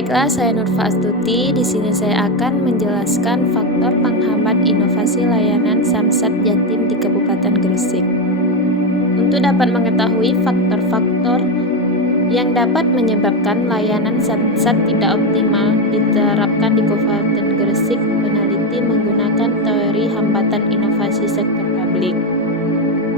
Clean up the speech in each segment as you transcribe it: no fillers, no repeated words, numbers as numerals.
Baiklah, saya Nurfa Astuti. Di sini saya akan menjelaskan faktor penghambat inovasi layanan Samsat Jatim di Kabupaten Gresik. Untuk dapat mengetahui faktor-faktor yang dapat menyebabkan layanan Samsat tidak optimal diterapkan di Kabupaten Gresik, peneliti menggunakan teori hambatan inovasi sektor publik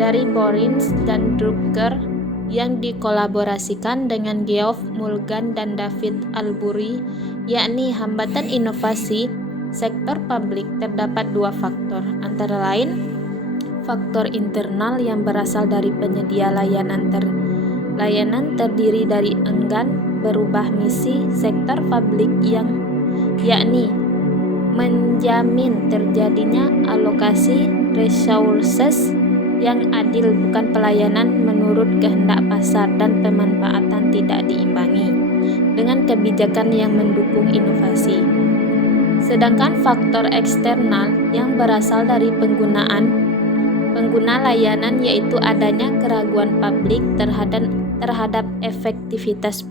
dari Borins dan Drucker yang dikolaborasikan dengan Geoff Mulgan dan David Albury, yakni hambatan inovasi sektor publik terdapat dua faktor, antara lain faktor internal yang berasal dari penyedia layanan terdiri dari enggan berubah misi sektor publik yang yakni menjamin terjadinya alokasi resources yang adil, bukan pelayanan menurut kehendak pasar, dan pemanfaatan tidak diimbangi dengan kebijakan yang mendukung inovasi. Sedangkan faktor eksternal yang berasal dari pengguna layanan, yaitu adanya keraguan publik terhadap efektivitas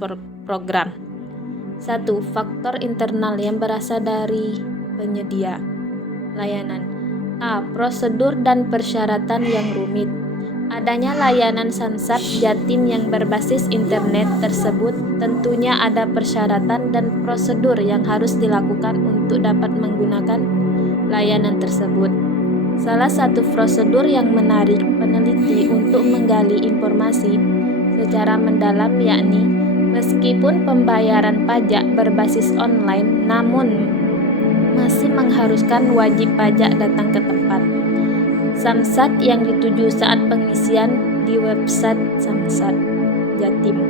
program. 1. Faktor internal yang berasal dari penyedia layanan. A. Prosedur dan persyaratan yang rumit. Adanya layanan Samsat Jatim yang berbasis internet tersebut tentunya ada persyaratan dan prosedur yang harus dilakukan untuk dapat menggunakan layanan tersebut. Salah satu prosedur yang menarik peneliti untuk menggali informasi secara mendalam, yakni meskipun pembayaran pajak berbasis online, namun masih mengharuskan wajib pajak datang ke tempat Samsat yang dituju saat pengisian di website Samsat Jatim.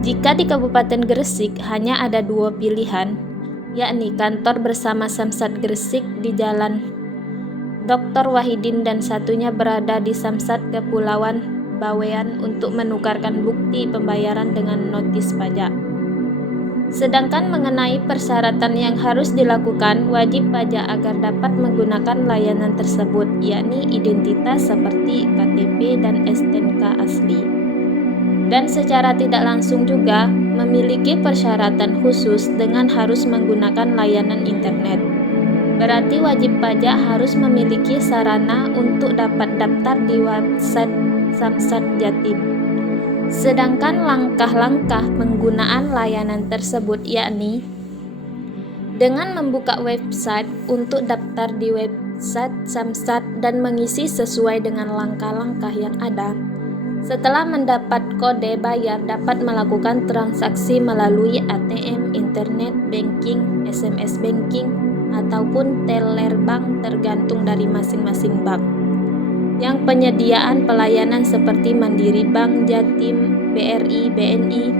Jika di Kabupaten Gresik hanya ada dua pilihan, yakni kantor bersama Samsat Gresik di Jalan Dr. Wahidin dan satunya berada di Samsat Kepulauan Bawean untuk menukarkan bukti pembayaran dengan notis pajak. Sedangkan mengenai persyaratan yang harus dilakukan wajib pajak agar dapat menggunakan layanan tersebut, yakni identitas seperti KTP dan STNK asli. Dan secara tidak langsung juga memiliki persyaratan khusus dengan harus menggunakan layanan internet. Berarti wajib pajak harus memiliki sarana untuk dapat daftar di website Samsat Jatim. Sedangkan langkah-langkah penggunaan layanan tersebut, yakni dengan membuka website untuk daftar di website Samsat dan mengisi sesuai dengan langkah-langkah yang ada. Setelah mendapat kode bayar, dapat melakukan transaksi melalui ATM, internet banking, SMS banking, ataupun teller bank tergantung dari masing-masing bank. Yang penyediaan pelayanan seperti Mandiri Bank, Jatim, BRI, BNI.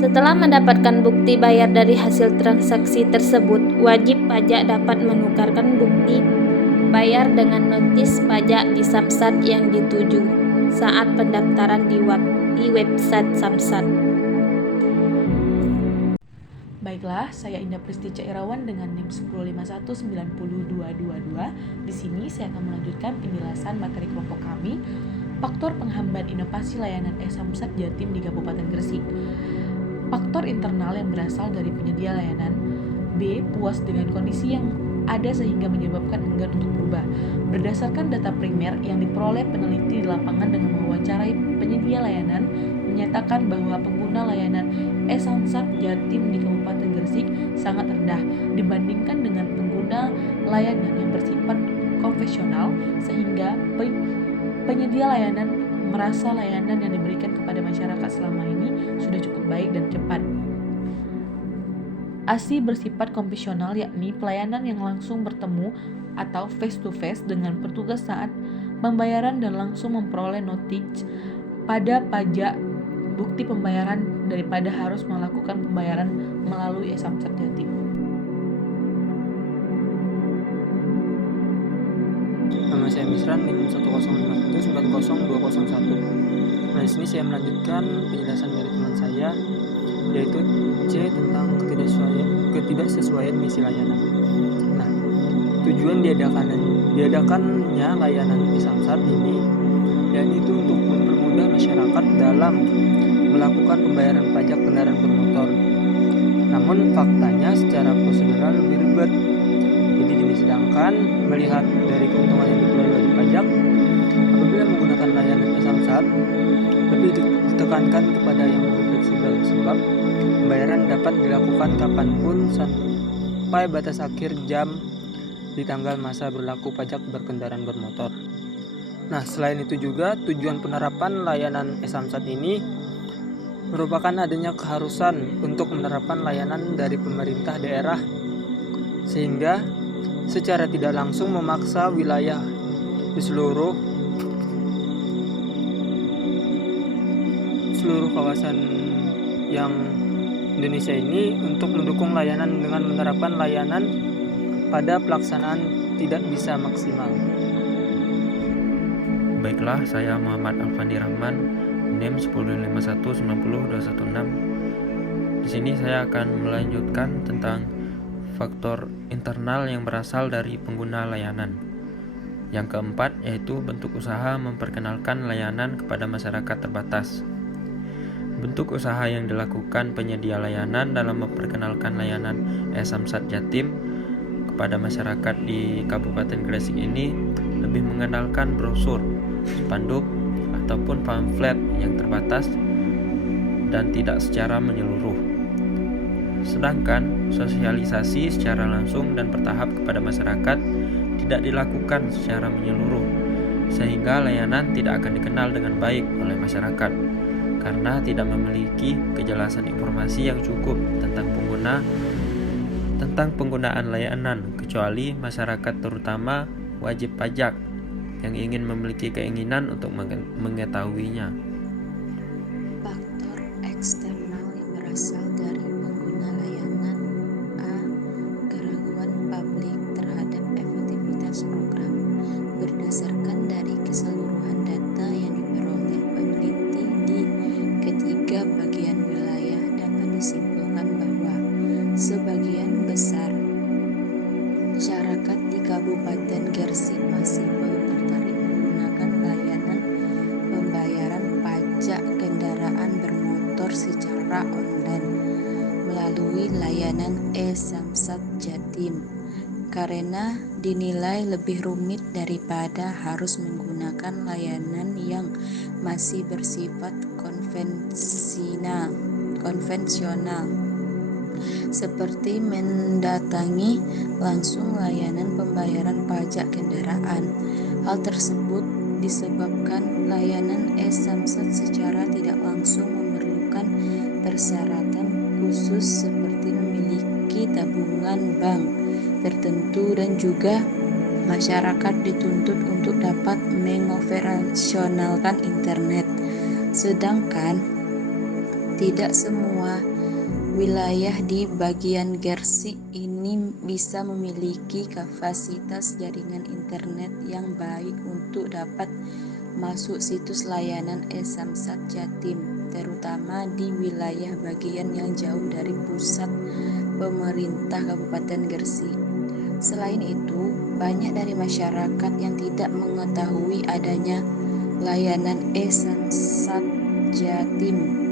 Setelah mendapatkan bukti bayar dari hasil transaksi tersebut, wajib pajak dapat menukarkan bukti bayar dengan notis pajak di Samsat yang dituju saat pendaftaran di website Samsat. Baiklah, saya Indah Pristi Cairawan dengan NIM 10519222. Di sini saya akan melanjutkan penjelasan materi kelompok kami, faktor penghambat inovasi layanan Samsat Jatim di Kabupaten Gresik. Faktor internal yang berasal dari penyedia layanan. B. Puas dengan kondisi yang ada sehingga menyebabkan enggan untuk berubah. Berdasarkan data primer yang diperoleh peneliti di lapangan dengan mewawancarai penyedia layanan, menyatakan bahwa pengguna layanan Samsat Jatim di Kabupaten Gresik sangat rendah dibandingkan dengan pengguna layanan yang bersifat konvensional, sehingga penyedia layanan merasa layanan yang diberikan kepada masyarakat selama ini sudah cukup baik dan cepat. ASI bersifat konvensional, yakni pelayanan yang langsung bertemu atau face to face dengan petugas saat pembayaran dan langsung memperoleh notis pada pajak bukti pembayaran daripada harus melakukan pembayaran melalui Samsat Jatim. Nama saya Misran, NIM 105190201. Nah, di sini saya melanjutkan penjelasan dari teman saya, yaitu C tentang ketidaksesuaian misi layanan. Nah, tujuan diadakannya layanan Samsat ini yaitu untuk mempermudah masyarakat dalam melakukan pembayaran pajak kendaraan bermotor. Namun faktanya secara prosedural lebih ribet. Jadi gini, sedangkan melihat dari keuntungan yang diperoleh wajib pajak, apabila menggunakan layanan e-Samsat, lebih ditekankan kepada yang lebih fleksibel, sebab pembayaran dapat dilakukan kapanpun sampai batas akhir jam di tanggal masa berlaku pajak berkendaraan bermotor. Nah, selain itu juga tujuan penerapan layanan e-Samsat ini merupakan adanya keharusan untuk menerapkan layanan dari pemerintah daerah, sehingga secara tidak langsung memaksa wilayah di seluruh kawasan yang Indonesia ini untuk mendukung layanan dengan menerapkan layanan pada pelaksanaan tidak bisa maksimal. Baiklah, saya Muhammad Alfandi Rahman, NIM 105190216. Di sini saya akan melanjutkan tentang faktor internal yang berasal dari pengguna layanan. Yang keempat yaitu bentuk usaha memperkenalkan layanan kepada masyarakat terbatas. Bentuk usaha yang dilakukan penyedia layanan dalam memperkenalkan layanan e-Samsat Jatim kepada masyarakat di Kabupaten Gresik ini lebih mengandalkan brosur, spanduk, ataupun pamflet yang terbatas dan tidak secara menyeluruh. Sedangkan sosialisasi secara langsung dan bertahap kepada masyarakat tidak dilakukan secara menyeluruh, sehingga layanan tidak akan dikenal dengan baik oleh masyarakat karena tidak memiliki kejelasan informasi yang cukup tentang penggunaan layanan, kecuali masyarakat terutama wajib pajak yang ingin memiliki keinginan untuk mengetahuinya. Faktor eksternal yang berasal dari pengguna layanan. A. Keraguan publik terhadap efektivitas program. Berdasarkan dari keseluruhan data yang diperoleh peneliti di ketiga bagian wilayah, dapat disimpulkan bahwa sebagian besar masyarakat di Kabupaten Gresik masih belum tertarik menggunakan layanan pembayaran pajak kendaraan bermotor secara online melalui layanan e-Samsat Jatim karena dinilai lebih rumit daripada harus menggunakan layanan yang masih bersifat konvensional seperti mendatangi langsung layanan pembayaran pajak kendaraan. Hal tersebut disebabkan layanan e-Samsat secara tidak langsung memerlukan persyaratan khusus seperti memiliki tabungan bank tertentu dan juga masyarakat dituntut untuk dapat mengoperasionalkan internet. Sedangkan tidak semua wilayah di bagian Gresik ini bisa memiliki kapasitas jaringan internet yang baik untuk dapat masuk situs layanan e-Samsat Jatim, terutama di wilayah bagian yang jauh dari pusat pemerintah Kabupaten Gresik. Selain itu, banyak dari masyarakat yang tidak mengetahui adanya layanan e-Samsat Jatim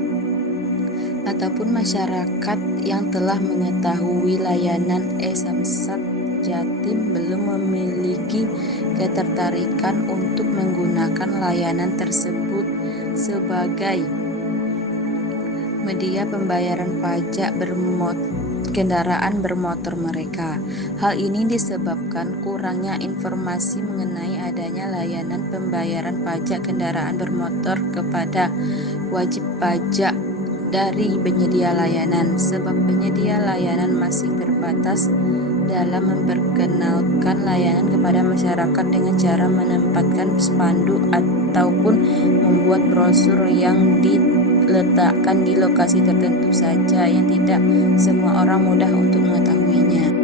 ataupun masyarakat yang telah mengetahui layanan e-Samsat Jatim belum memiliki ketertarikan untuk menggunakan layanan tersebut sebagai media pembayaran pajak kendaraan bermotor mereka. Hal ini disebabkan kurangnya informasi mengenai adanya layanan pembayaran pajak kendaraan bermotor kepada wajib pajak dari penyedia layanan, sebab penyedia layanan masih terbatas dalam memperkenalkan layanan kepada masyarakat dengan cara menempatkan spanduk ataupun membuat brosur yang diletakkan di lokasi tertentu saja yang tidak semua orang mudah untuk mengetahuinya.